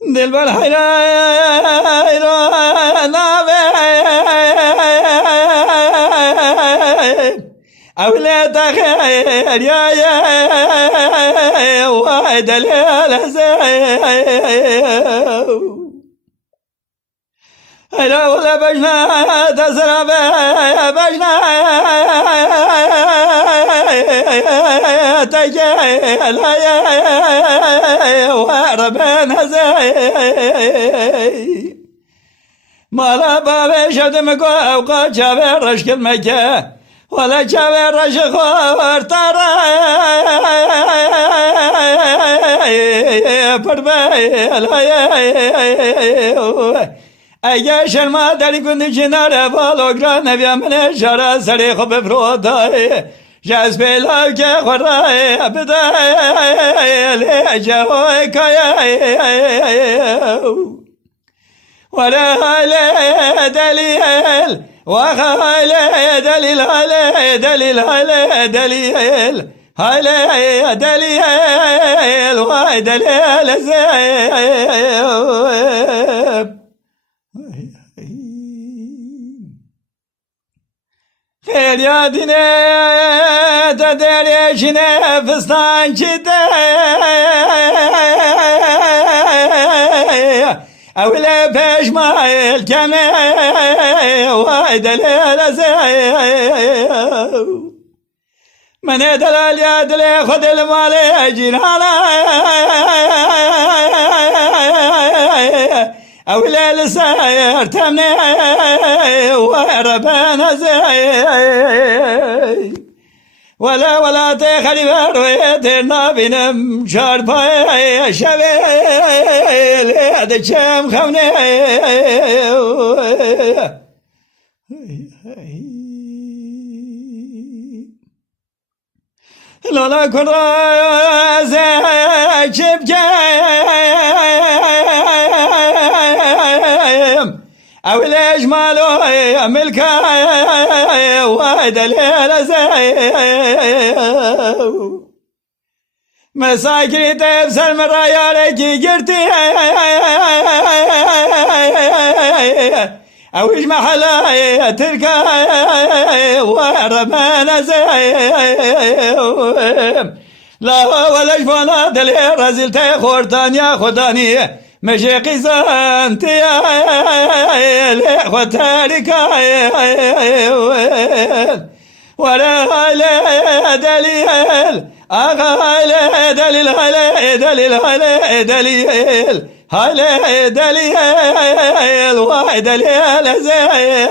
دلبر حیران أولاد خير يا وعد الهزاو هلا ولا بجنا تزرب بجنا تجاهل يا وربنا هزاي ما لا باب شدمك وقا جابر رشك المكة ولا جابر رشك خور ترى فربايل اگه ما داری کندی کنار بالوگرا نبی من جرا سری خوب فرودای جز بلا که خورای بدای جوای کای ولا هلا دلیل وهلا دلیل هلا دلیل هلا دلیل هلا دلیل وای دلیل زیب خير يا دينا تدري شنا فستان كده أولا بيش ما الكمي وايد الهزاي من دلال يا دلي خد المال جيرانا أولا لساير تمني وربنا زي ولا تخلي برويت النابين مشار باي شبيل هذا كم خوني لا كل رازي أو الإجمال ملكا وايد الليلة زي مساكري تبسل من ريالك قرتي أو إجمع حلاي تركا ورمانا زي لا ولا جفانا دلي رزلتي خورتان يا خداني مشي قزانت يا الإخوة تاركا ولا هلا دليل هلا دليل هلا دليل هلا دليل هلا دليل واحد دليل زي